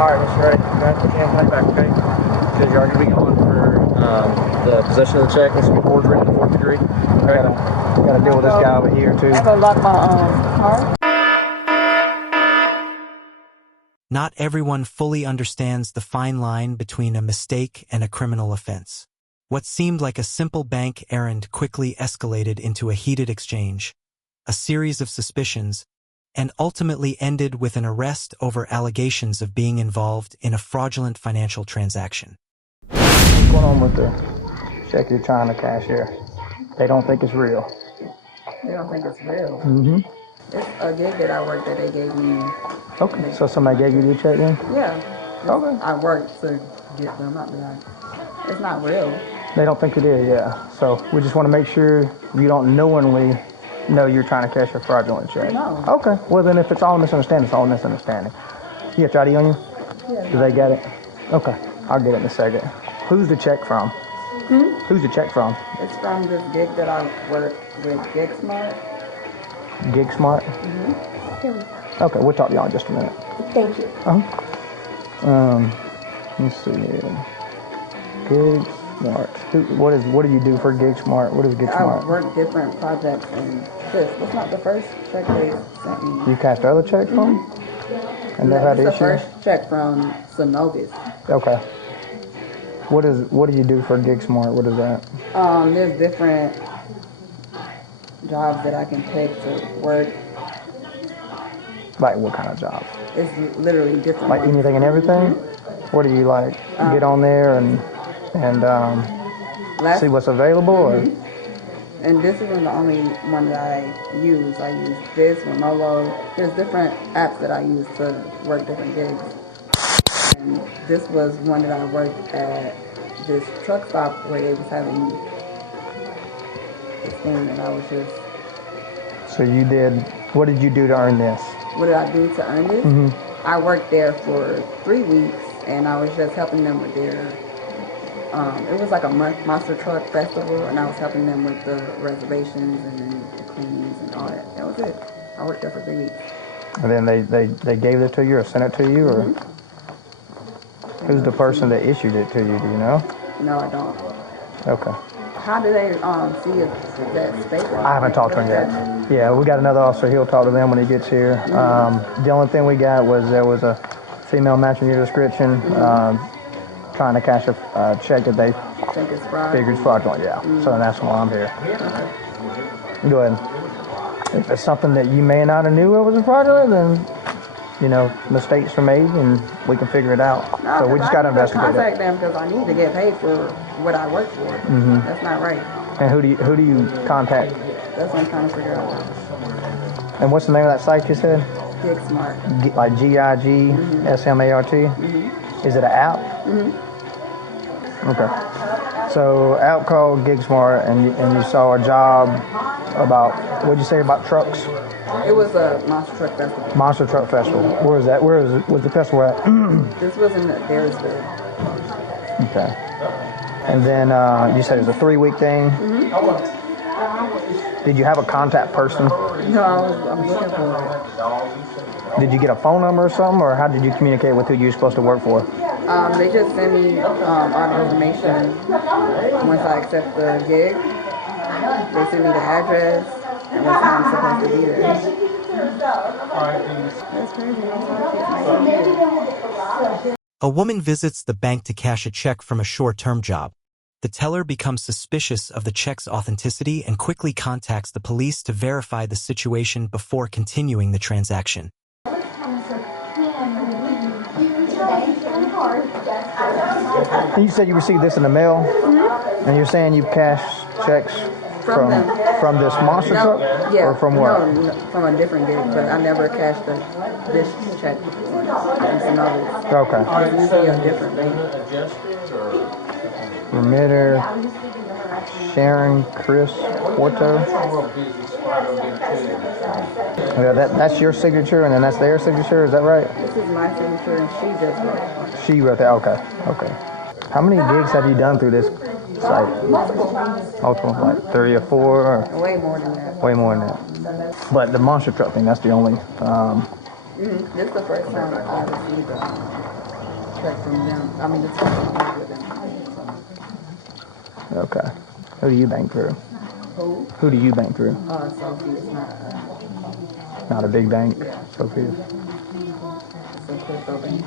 Alright, Mr. Ray, you guys put your hand back, okay? Because you're going to be going for the possession of the check and some forgery in the 4th degree. Okay? Gotta deal with this guy over here, too. I gotta lock my car. Not everyone fully understands the fine line between a mistake and a criminal offense. What seemed like a simple bank errand quickly escalated into a heated exchange, a series of suspicions, and ultimately ended with an arrest over allegations of being involved in a fraudulent financial transaction. What's going on with the check you're trying to cash here? They don't think it's real. They don't think it's real. Mm-hmm. It's a gig that I worked that they gave me. Okay, so somebody gave you the check then? Yeah. Okay. I worked to get them out there. It's not real. They don't think it is, yeah. So we just want to make sure you don't knowingly know you're trying to cash a fraudulent check. No. Okay, well then if it's all a misunderstanding, it's all a misunderstanding. You got your ID on you? Yeah. Do they get it? Okay, I'll get it in a second. Who's the check from? Who's the check from? It's from this gig that I work with, Gig Smart. Gig Smart? Okay, we'll talk to y'all in just a minute. Thank you. Let's see here. Gig Smart. What do you do for Gig Smart? What is Gig Smart? I work different projects, and this was not the first check they sent me. You cashed other checks from? And they've had This is the issues? first check from Synovus. Okay. What do you do for Gig Smart? What is that? There's different jobs that I can pick to work. Like what kind of jobs? It's literally different. Like ones. anything and everything? What do you like? Get on there and see what's available? Or? And this isn't the only one that I use. I use this, Manolo. There's different apps that I use to work different gigs. And this was one that I worked at this truck stop where they was having this thing, and I was just... So what did you do to earn this? What did I do to earn this? I worked there for 3 weeks, and I was just helping them with their... it was like a monster truck festival, and I was helping them with the reservations and then the cleanings and all that. That was it. I worked there for 3 weeks. And then they gave it to you or sent it to you? Or who's the person that issued it to you? Do you know? No, I don't. Okay. How do they see if that's fake? I haven't talked to him yet. Yeah, we got another officer. He'll talk to them when he gets here. The only thing we got was there was a female matching your description trying to cash a check that they figured fraudulent. Yeah, so that's why I'm here. Go ahead. If it's something that you may not have knew it was a fraudulent, then mistakes are made and we can figure it out. No, so we just got to investigate contact it. them because I need to get paid for what I work for. That's not right. And who do you contact? That's what I'm trying to figure out. And what's the name of that site you said? Gig Smart. Like GIGSMART? Is it an app? Okay. So app called Gig Smart, and you saw a job about, what'd you say about trucks? It was a monster truck festival. Monster Truck Festival. Where is that? Where was the festival at? This was in Daresville. Okay. And then you said it was a 3-week thing? Did you have a contact person? No, I'm looking for it. Did you get a phone number or something, or how did you communicate with who you were supposed to work for? They just send me all the information once I accept the gig. They send me the address and what time I'm supposed to be there. That's crazy. A woman visits the bank to cash a check from a short-term job. The teller becomes suspicious of the check's authenticity and quickly contacts the police to verify the situation before continuing the transaction. And you said you received this in the mail, and you're saying you cashed checks from this monster truck? Yeah. Or from what? No, from a different gig, but I never cashed this check from Synovus. Okay. It's usually a different bank. Remitter, Sharon, Chris, Porto. Yeah, that's your signature, and then that's their signature. Is that right? This is my signature, and she just wrote it. She wrote that. Okay. How many gigs have you done through this site? Multiple, like 3 or 4? Or? Way more than that. Way more than that. But the monster truck thing, that's the only... This is the first time I received check from them. I mean, the check from with them. Okay. Who do you bank through? Who? Who do you bank through? Sophie is not. Not a big bank? Yeah. Sophia? It's a crypto bank.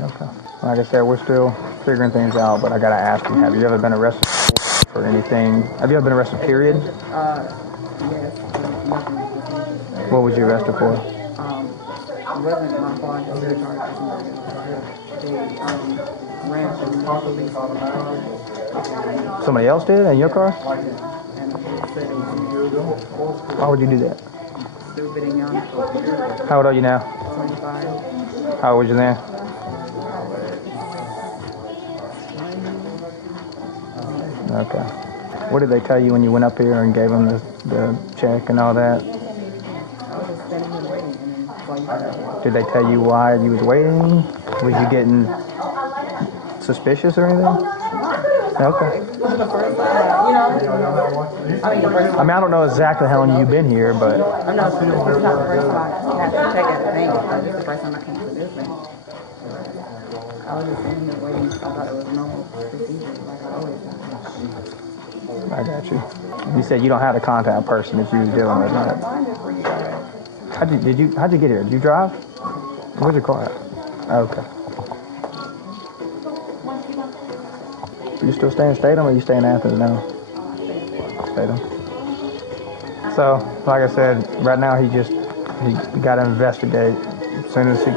Okay. Like I said, we're still figuring things out, but I gotta ask you, have you ever been arrested for anything? Have you ever been arrested, period? Yes. Nothing. What was you arrested for? It wasn't my fault. Just their charges. They ran from the police. Somebody else did in your car? And the police said it was Why would you do that? stupid and young. How old are you now? 25. How old was you then? Okay. What did they tell you when you went up here and gave them the check and all that? I was just standing here waiting, and then saw you guys. Did they tell you why you was waiting? Was you getting suspicious or anything? Okay. This is the first time, you know. I mean, the first I time. mean, I don't know exactly how long you've been here, but I know this is not the first time I had to check at the bank, but this is the first time I came to this bank. I was just sitting here waiting. I thought it was normal procedure, like I always do. I got you. You said you don't have a contact person that you was dealing with, right? Find it for you guys. How'd you get here? Did you drive? Where's your car at? Okay. You still stay in Statham or you stay in Athens now? Statham. So, like I said, right now he got to investigate. As soon as he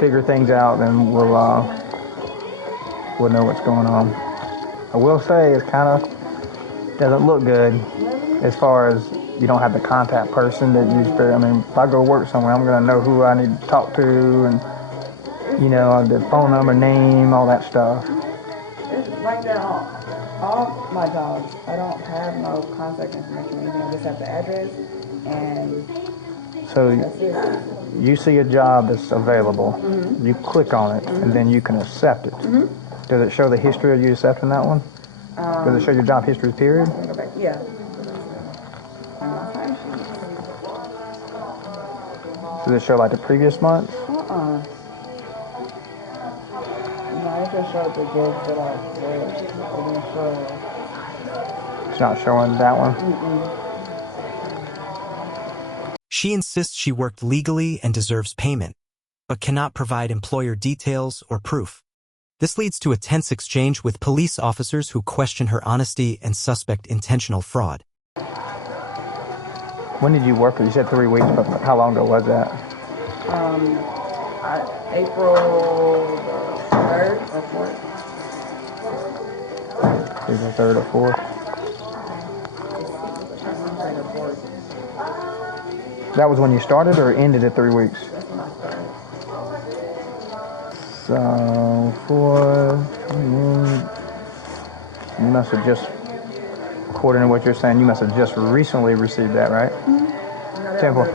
figure things out, then we'll know what's going on. I will say it kind of doesn't look good as far as you don't have the contact person that you spare. I mean, if I go work somewhere, I'm going to know who I need to talk to and, you know, the phone number, name, all that stuff. It's like that all my jobs. I don't have no contact information or anything. I just have the address, and So that's it. you see a job that's available, you click on it, and then you can accept it. Does it show the history of you accepting that one? Does it show your job history period? Let me go back. Yeah. And my time sheet. Does it show like the previous months? No, it just showed the gigs that I did. It didn't show. It's not showing that one. She insists she worked legally and deserves payment, but cannot provide employer details or proof. This leads to a tense exchange with police officers who question her honesty and suspect intentional fraud. When did you work? You said 3 weeks, but how long ago was that? April the 3rd or 4th. Either 3rd or 4th. That was when you started or ended at 3 weeks? So, you must have just, according to what you're saying, you must have just recently received that, right? Temple.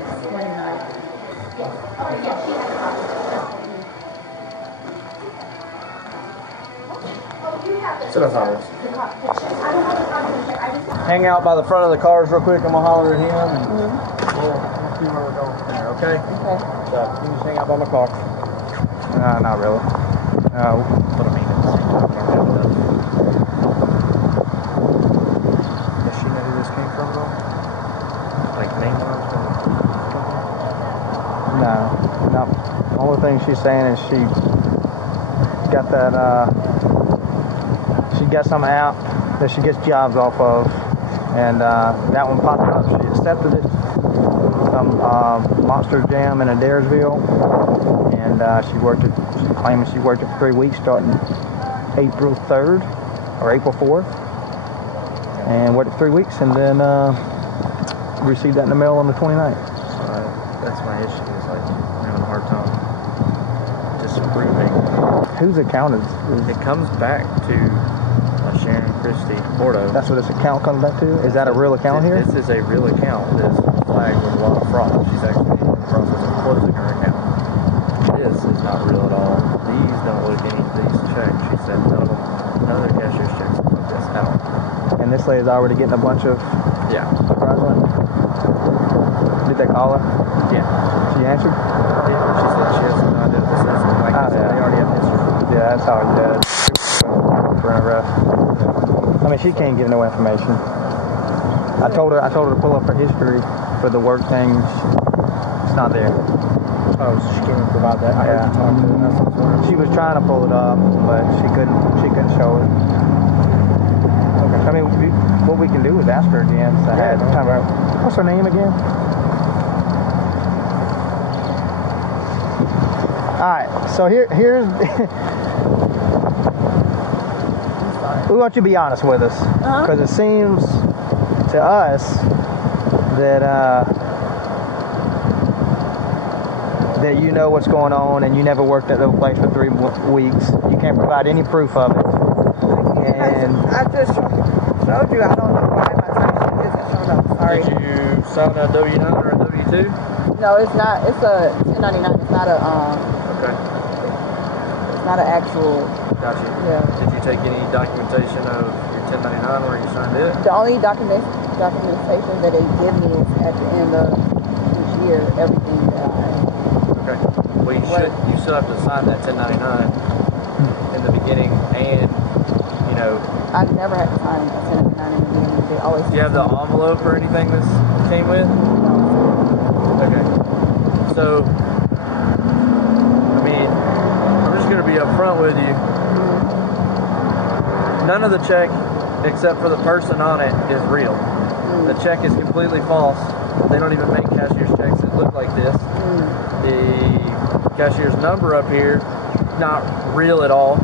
Sit on tires. Hang out by the front of the cars real quick. I'm gonna holler at him and we'll see where we're going from there. Okay? Okay. So you can just hang out by my car. Not really. But I mean, Does she know who this came from, though? like name-wise. No. The only thing she's saying is she got that, she got some app that she gets jobs off of, and that one popped up. She accepted it. Some Monster Jam in Adairsville, and she's claiming she worked it for 3 weeks starting April 3rd or April 4th, and worked it 3 weeks, and then received that in the mail on the 29th. That's my issue. Is like I'm having a hard time disapproving. Whose account is It comes back to Sharon Christie Porto. that's what this account comes back to? Is that a real account here? This is a real account that is flagged with a lot of fraud. She's actually in the process of closing her account. This is not real at all. These don't look any of these checks. She said none of the cashier's checks look like this at all. And this lady's already getting a bunch of Yeah. fraudulent. Did they call her? Yeah. She answered? Yeah. She said she has no idea what this is. Like, Yeah, that's all he does. For an arrest. I mean, she can't give no information. I told her to pull up her history for the work things. It's not there. Oh, so she can't even provide that. I heard you talk to her. That's what's wrong. She was trying to pull it up, but she couldn't show it. Okay. I mean, what we can do is ask her again. So what's her name again? All right. So here's. We want you to be honest with us, because it seems to us that that you know what's going on, and you never worked at the place for 3 weeks. You can't provide any proof of it. And I just showed you. I don't know why my timesheet isn't showing up. Sorry. Did you sign a W-9 or a W-2? No, it's not. It's a 1099. It's not a Okay. It's not an actual. Gotcha. Yeah. Did you take any documentation of your 1099 where you signed it? The only documentation that they give me is at the end of each year. Everything that I. Okay. Well, you still have to sign that 1099 in the beginning, and I never had to sign a 1099 in the beginning. They always. do you have the envelope or anything this came with? Okay. So, I mean, I'm just going to be upfront with you. None of the check, except for the person on it, is real. The check is completely false. They don't even make cashier's checks that look like this. The cashier's number up here, not real at all.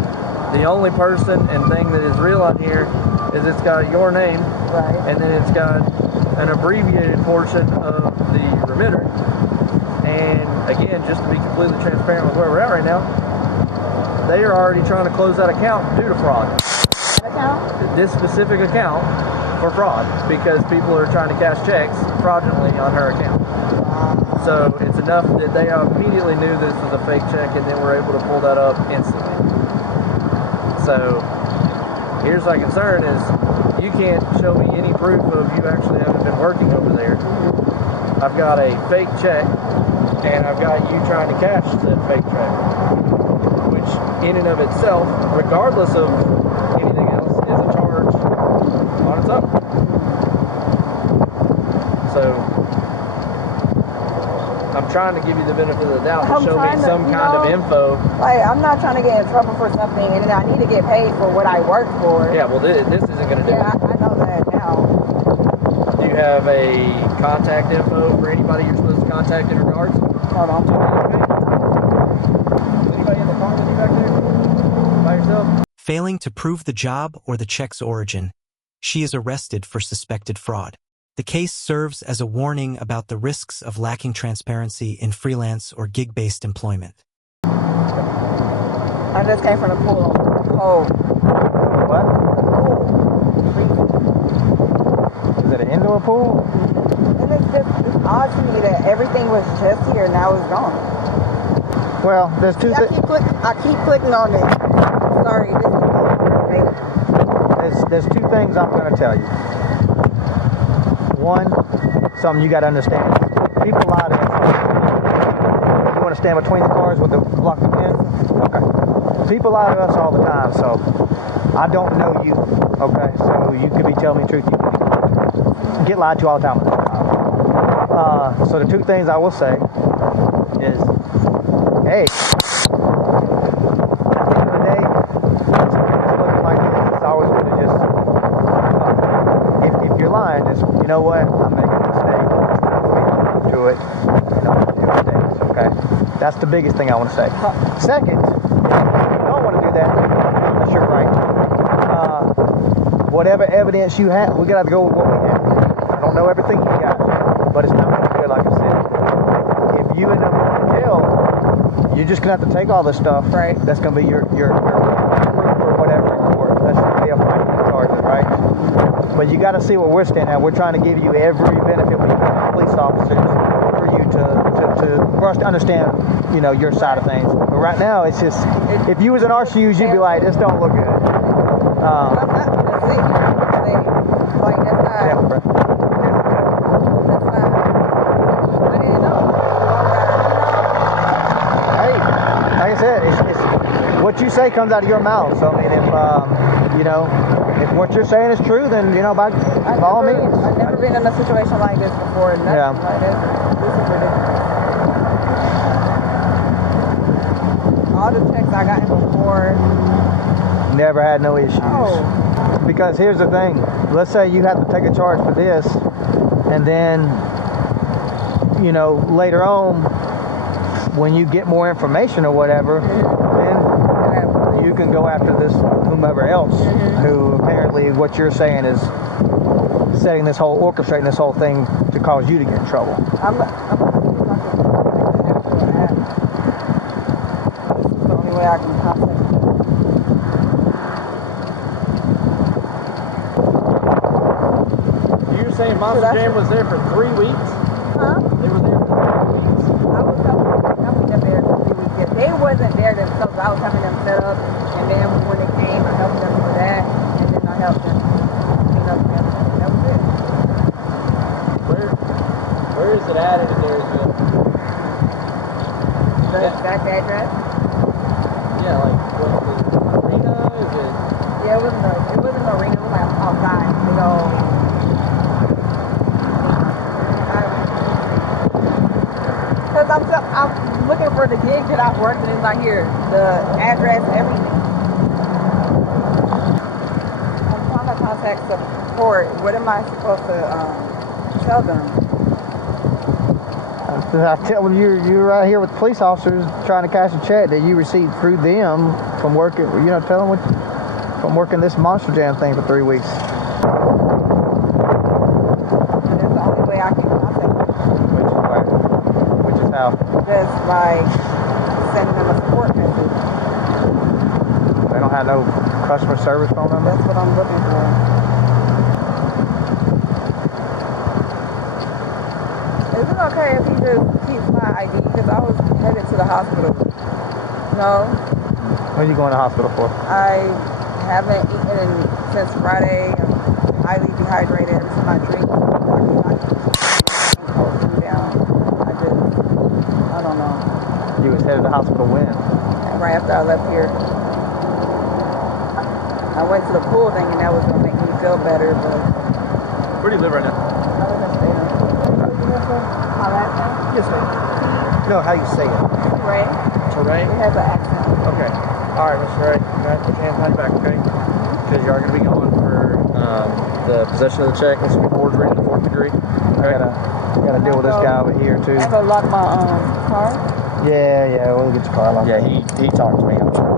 The only person and thing that is real on here is it's got your name, Right. and then it's got an abbreviated portion of the remitter. And again, just to be completely transparent with where we're at right now, they are already trying to close that account due to fraud. Account? This specific account for fraud, because people are trying to cash checks fraudulently on her account. So it's enough that they immediately knew this was a fake check, and then were able to pull that up instantly. So here's my concern is you can't show me any proof of you actually having been working over there. I've got a fake check, and I've got you trying to cash that fake check, which in and of itself, regardless of anything else, is a charge on its own. So I'm trying to give you the benefit of the doubt to show me some kind of info. Like, I'm not trying to get in trouble for something, and then I need to get paid for what I work for. Yeah, well, this isn't going to do Yeah, it. I know that now. Do you have a contact info for anybody you're supposed to contact in regards? Hold on. Is anybody in the car with you back there? By yourself? Failing to prove the job or the check's origin, she is arrested for suspected fraud. The case serves as a warning about the risks of lacking transparency in freelance or gig-based employment. I just came from the pool. Cold. what? Freezing. Is it an indoor pool? And it's odd to me that everything was just here, now it's gone. Well, there's two. I keep clicking on it. Sorry, this is There's two things I'm going to tell you. One, something you got to understand. People lie to us. You want to stand between the cars with the block of pin? Okay. People lie to us all the time, so I don't know you. Okay, so you could be telling me the truth. You get lied to all the time. So the two things I will say is, hey, at the end of the day, it's looking like this. It's always going to just, if you're lying, it's, you know what, I'm making a mistake. It's time for me to do it. Do mistakes, okay? That's the biggest thing I want to say. Second, you don't want to do that unless you're right. Whatever evidence you have, we got to go with what we have. I don't know everything you got, but it's not going to be good, like I said. If you end up going to jail, you're just going to have to take all this stuff. Right. That's going to be your proof or whatever in court. That's your way of fighting the charges, right? But you got to see where we're standing at. We're trying to give you every benefit we can as police officers for you for us to understand, your side of things. But right now, it's just, if you was in our shoes, you'd be like, this don't look good. I'm not gonna say, like, that's not, Yeah, that's not, I didn't know. hey, like I said, what you say comes out of your mouth. So I mean, if what you're saying is true, then by all means. I've never been in a situation like this before. Nothing like this. This is ridiculous. All the checks I got before. Never had no issues. Oh. Because here's the thing. Let's say you have to take a charge for this, and then, later on, when you get more information or whatever, then you can go after this whomever else, who apparently what you're saying is orchestrating this whole thing to cause you to get in trouble. I'm this is the only way I can contact you. You're saying Monster Jam was there for 3 weeks? Huh? They were there for 3 weeks. I was helping them there for 3 weeks. If they wasn't there themselves, I was helping them set up, and then when they came, I helped them for that, and then I helped them clean up and everything. That was it. Where is it at in Adairsville? The exact address? Yeah, like what's the arena? Is it? Yeah, it wasn't an arena. It was like outside. Big old. Because I'm looking for the gig that I've worked, and it's not here. The address, everything. I'm trying to contact support. What am I supposed to tell them? I tell them you're right here with the police officers trying to cash a check that you received through them from working. Tell them from working this Monster Jam thing for 3 weeks. And that's the only way I can contact them. Which is how? Just by sending them a support message. They don't have no customer service phone number? That's what I'm looking for. Is it okay if he just keeps my ID? Because I was headed to the hospital. No, What are you going to the hospital for? I haven't eaten since Friday. I'm highly dehydrated. Every time I drink, I cold food down. I don't know. You was headed to the hospital when? Right after I left here, I went to the pool thing, and that was gonna make me feel better. But Where do you live right now? I was gonna stay there. My last name? Yes, ma'am. No, how you say it? Ray. Teray? It has an accent. Okay. All right, Mr. Ray. You're going to put your hands behind your back, okay? Because you are going to be going for the possession of the check and some forgery in the 4th degree. Okay? I gotta deal with this guy over here too. I have to lock my car. Yeah, we'll get your car locked. Yeah, he talked to me, I'm sure.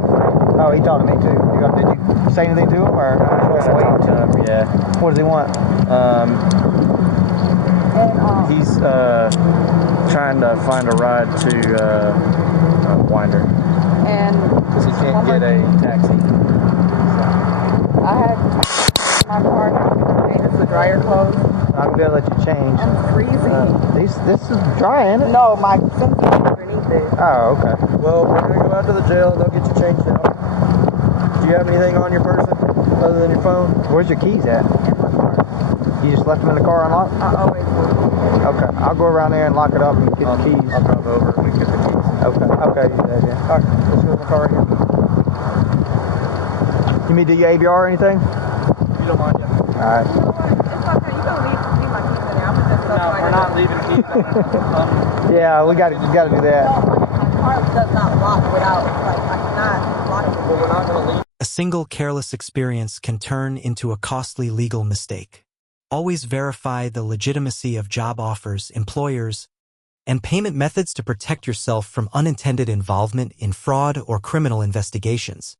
Oh, he talked to me too. Did you say anything to him or just wait? Yeah. What does he want? And He's trying to find a ride to Winder and because he can't get a taxi. I had my car changes to dryer clothes. I'm gonna be able to let you change. I'm freezing. This is dry, ain't it? No, my sink is underneath it. Oh, okay. Well, we're going to go out to the jail and they'll get you changed out. Do you have anything on your person other than your phone? Where's your keys at? In my car. You just left them in the car unlocked? I always do. Okay, I'll go around there and lock it up and get the keys. I'll drive over and we can get the keys. Okay, you do that, yeah. All right, let's go in the car right here. You mean do your ABR or anything? If you don't mind, yeah. All right. You know what? It's okay. You can leave my keys in there. I'm gonna just No, we're not leaving keys. Yeah, we got to do that. No, my car does not lock without, I cannot lock it. Well, we're not going to leave. A single careless experience can turn into a costly legal mistake. Always verify the legitimacy of job offers, employers, and payment methods to protect yourself from unintended involvement in fraud or criminal investigations.